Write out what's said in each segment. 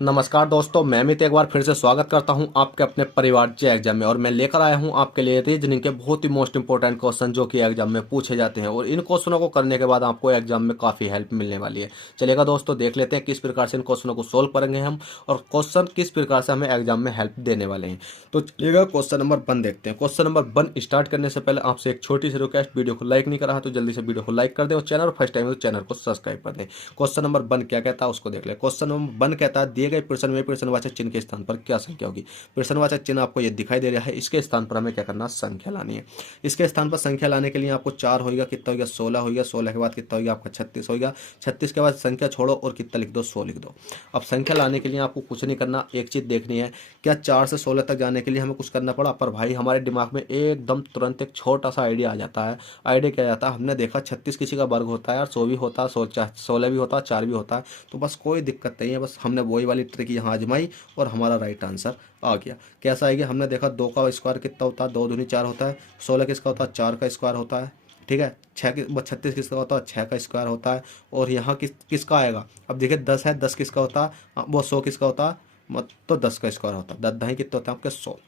नमस्कार दोस्तों, मैं अमित एक बार फिर से स्वागत करता हूं आपके अपने परिवार जे एग्जाम में। और मैं लेकर आया हूं आपके लिए रीजनिंग के बहुत ही मोस्ट इंपॉर्टेंट क्वेश्चन जो कि एग्जाम में पूछे जाते हैं। और इन क्वेश्चनों को करने के बाद आपको एग्जाम में काफ़ी हेल्प मिलने वाली है। चलेगा दोस्तों, देख लेते हैं किस प्रकार से इन क्वेश्चनों को सोल्व करेंगे हम, और क्वेश्चन किस प्रकार से हमें एग्जाम में हेल्प देने वाले हैं। तो चलिएगा क्वेश्चन नंबर 1 देखते हैं। क्वेश्चन नंबर 1 स्टार्ट करने से पहले आपसे एक छोटी सी रिक्वेस्ट, वीडियो को लाइक नहीं करा है तो जल्दी से वीडियो को लाइक कर दें, और चैनल फर्स्ट टाइम है तो चैनल को सब्सक्राइब कर दें। क्वेश्चन नंबर 1 क्या कहता है उसको देख ले। क्वेश्चन नंबर 1 कहता है दिए गए प्रश्न में प्रश्नवाचक चिन्ह के स्थान पर क्या संख्या होगी। प्रश्नवाचक चिन्ह आपको ये दिखाई दे रहा है, इसके स्थान पर हमें क्या करना, संख्या लानी है। इसके स्थान पर संख्या लाने के लिए आपको 4 होगा, कितना होगा 16 होगा, 16 के बाद कितना होगा आपका 36 होगा, 36 के बाद संख्या छोड़ो और कितना लिख दो, 100 लिख दो। अब संख्या लाने के लिए आपको कुछ नहीं करना, एक चीज देखनी है, क्या 4 से 16 तक जाने के लिए हमें कुछ करना पड़ा, पर भाई हमारे दिमाग में एकदम तुरंत एक छोटा सा आइडिया आ जाता है। आइडिया क्या जाता है, हमने देखा 36 किसी का वर्ग होता है और 100 भी होता है, 16 भी होता है, 4 भी होता है। तो बस कोई दिक्कत नहीं है, बस हमने वही वाली ट्रिक यहाँ आजमाई और हमारा राइट आंसर आ गया। कैसा आएगा, हमने देखा 2 का स्क्वायर कितना होता है, 2 दूनी 4 होता है। 16 किसका होता है, 4 का स्क्वायर होता है। ठीक है, 36 किसका होता है, 6 का स्क्वायर होता है। और यहाँ किसका आएगा, अब देखिए 10 है, 10 किसका होता है, वो 100 किसका होता है, तो 10 का स्क्वायर होता है। 10 दही कितने होते हैं आपके, 100।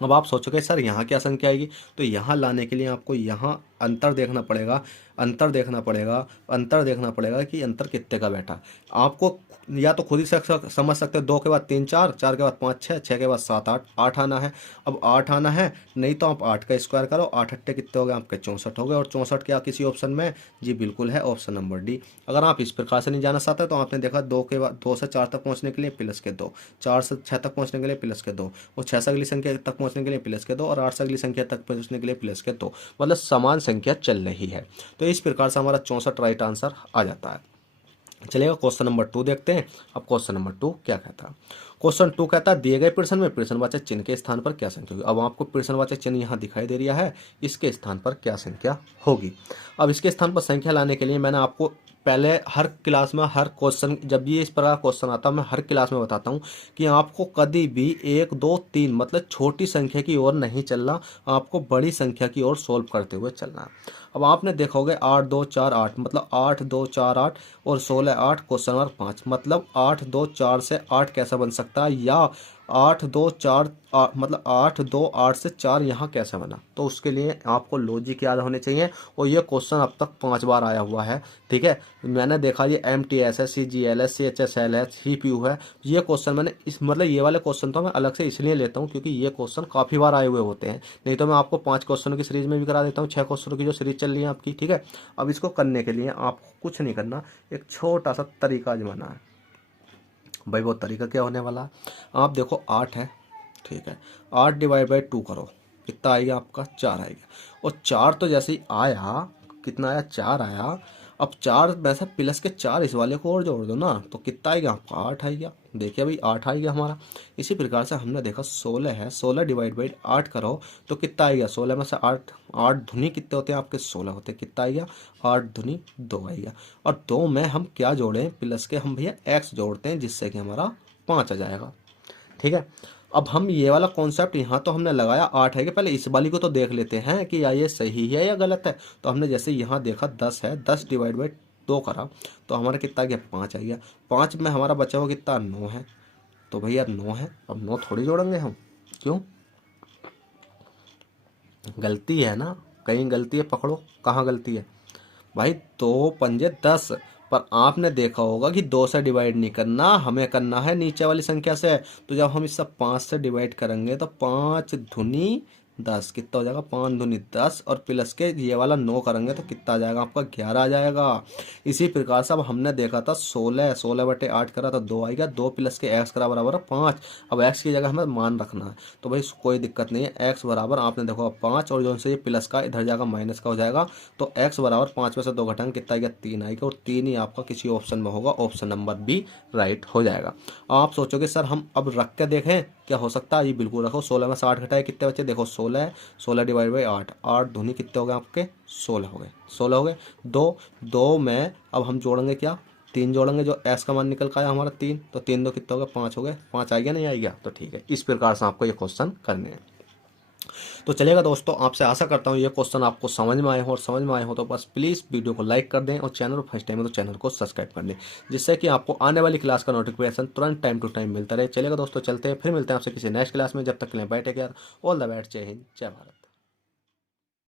अब आप सोचोगे सर यहाँ क्या संख्या आएगी, तो यहाँ लाने के लिए आपको यहाँ अंतर देखना पड़ेगा। अंतर देखना पड़ेगा कि अंतर कितने का बैठा। आपको या तो खुद ही समझ सकते हो, 2 के बाद 3 4, 4 के बाद 5 6, 6 के बाद 7 8, 8 आना है। अब 8 आना है, नहीं तो आप 8 का स्क्वायर करो, 8 अट्ठे कितने हो गए आपके, 64 हो गए। और 64 क्या किसी ऑप्शन में, जी बिल्कुल है ऑप्शन नंबर डी। अगर आप इस प्रकार से नहीं जाना चाहते तो आपने देखा 2 के बाद 2 से 4 तक पहुँचने के लिए प्लस के 2, 4 से 6 तक पहुँचने के लिए प्लस के 2, और 6 से अगली संख्या तक पहुँचने के लिए प्लस के 2, और 8 से अगली संख्या तक पहुँचने के लिए प्लस के 2। मतलब समान संख्या चल रही है। तो इस प्रकार से हमारा 64 राइट आंसर आ जाता है। चलिएगा क्वेश्चन नंबर 2 देखते हैं। अब क्वेश्चन नंबर 2 क्या कहता है। क्वेश्चन 2 कहता है दिए गए प्रश्न में प्रश्नवाचक चिन्ह के स्थान पर क्या संख्या होगी। अब आपको प्रश्नवाचक चिन्ह यहाँ दिखाई दे रहा है, इसके स्थान पर क्या संख्या होगी। अब इसके स्थान पर संख्या लाने के लिए मैंने आपको पहले हर क्लास में हर क्वेश्चन, जब भी इस प्रकार क्वेश्चन आता है मैं हर क्लास में बताता हूँ कि आपको कभी भी 1 2 3 मतलब छोटी संख्या की ओर नहीं चलना, आपको बड़ी संख्या की ओर सोल्व करते हुए चलना है। अब आपने देखा होगा 8 2 4 8 मतलब 8 2 4 8 और 16 8 क्वेश्चन नंबर 5 मतलब 8 2 4 से 8 कैसा बन सकता है, या 8 2 4 मतलब 8 2 8 से 4 यहाँ कैसे बना। तो उसके लिए आपको लॉजिक याद होने चाहिए। और ये क्वेश्चन अब तक 5 बार आया हुआ है। ठीक है, मैंने देखा ये MTS है, CGL है, CHSL है, CPU है। ये क्वेश्चन मैंने इस मतलब ये वाले क्वेश्चन तो मैं अलग से इसलिए लेता हूँ क्योंकि ये क्वेश्चन काफ़ी बार आए हुए होते हैं। नहीं तो मैं आपको 5 क्वेश्चनों की सीरीज में भी करा देता हूँ, 6 क्वेश्चनों की जो सीरीज चल रही है आपकी। ठीक है, अब इसको करने के लिए आपको कुछ नहीं करना, एक छोटा सा तरीका आजमाना है। भाई वो तरीका क्या होने वाला है, आप देखो 8 है, ठीक है, 8 डिवाइड बाई 2 करो, कितना आएगा आपका, 4 आएगा। और 4 तो जैसे ही आया, कितना आया, 4 आया। अब 4 वैसे प्लस के 4 इस वाले को और जोड़ दो ना, तो कितना आएगा आपका, 8 आएगा। देखिए भाई 8 आएगा हमारा। इसी प्रकार से हमने देखा 16 है, 16 डिवाइड बाई 8 करो तो कितना आएगा, 16 में से 8 8 धुनी कितने होते हैं आपके, 16 होते हैं। कितना आएगा, 8 धुनी 2 आएगा। और 2 में हम क्या जोड़ें, प्लस के हम भैया x जोड़ते हैं, जिससे कि हमारा 5 आ जाएगा। ठीक है, अब हम ये वाला कॉन्सेप्ट यहाँ तो हमने लगाया 8 है कि पहले इस वाली को तो देख लेते हैं कि या ये सही है या गलत है। तो हमने जैसे यहाँ देखा 10 है, 10 डिवाइड बाई 2 करा तो हमारा कितना आ गया, 5 आ गया। 5 में हमारा बचा हुआ कितना, 9 है। तो भैया 9 है, अब 9 थोड़ी जोड़ेंगे हम, क्यों, गलती है ना, कहीं गलती है, पकड़ो कहाँ गलती है भाई। 2 पंजे 10, पर आपने देखा होगा कि 2 से डिवाइड नहीं करना, हमें करना है नीचे वाली संख्या से। तो जब हम इससे 5 से डिवाइड करेंगे तो 5 धुनी 10 कितना हो जाएगा, 5 दूनी 10, और प्लस के ये वाला 9 करेंगे तो कितना आ जाएगा आपका, 11 आ जाएगा। इसी प्रकार से अब हमने देखा था 16 बटे 8 करा तो 2 आएगा, 2 प्लस के x करा बराबर है 5। अब x की जगह हमें मान रखना है, तो भाई कोई दिक्कत नहीं है। x बराबर आपने देखो 5, और जो से ये प्लस का इधर जाएगा माइनस का हो जाएगा। तो x बराबर 5 में से 2 घटाएंगे कितना आएगा, 3 आएगा। और 3 ही आपका किसी ऑप्शन में होगा, ऑप्शन नंबर बी राइट हो जाएगा। आप सोचोगे सर हम अब रख के देखें क्या हो सकता है, ये बिल्कुल रखो। 16 में से 8 घटाए कितने बचे, देखो 16 है, 16 डिवाइड बाई 8, 8 धुनी कितने हो गए आपके, 16 हो गए, 16 हो गए। 2 में अब हम जोड़ेंगे क्या, 3 जोड़ेंगे, जो एस का मान निकल का आया हमारा 3, तो 3 दो कितने हो गए, 5 हो गए। 5 आ गया नहीं आ गया, तो ठीक है। इस प्रकार से आपको ये क्वेश्चन करने हैं। तो चलेगा दोस्तों, आपसे आशा करता हूँ ये क्वेश्चन आपको समझ में आए हो, और समझ में आए हो तो बस प्लीज़ वीडियो को लाइक कर दें और चैनल पर फर्स्ट टाइम है तो चैनल को सब्सक्राइब कर दें, जिससे कि आपको आने वाली क्लास का नोटिफिकेशन तुरंत टाइम टू टाइम मिलता रहे। चलेगा दोस्तों, चलते हैं, फिर मिलते हैं आपसे किसी नेक्स्ट क्लास में। जब तक के लिए बैठे यार, ऑल द बेस्ट, जय हिंद, जय भारत।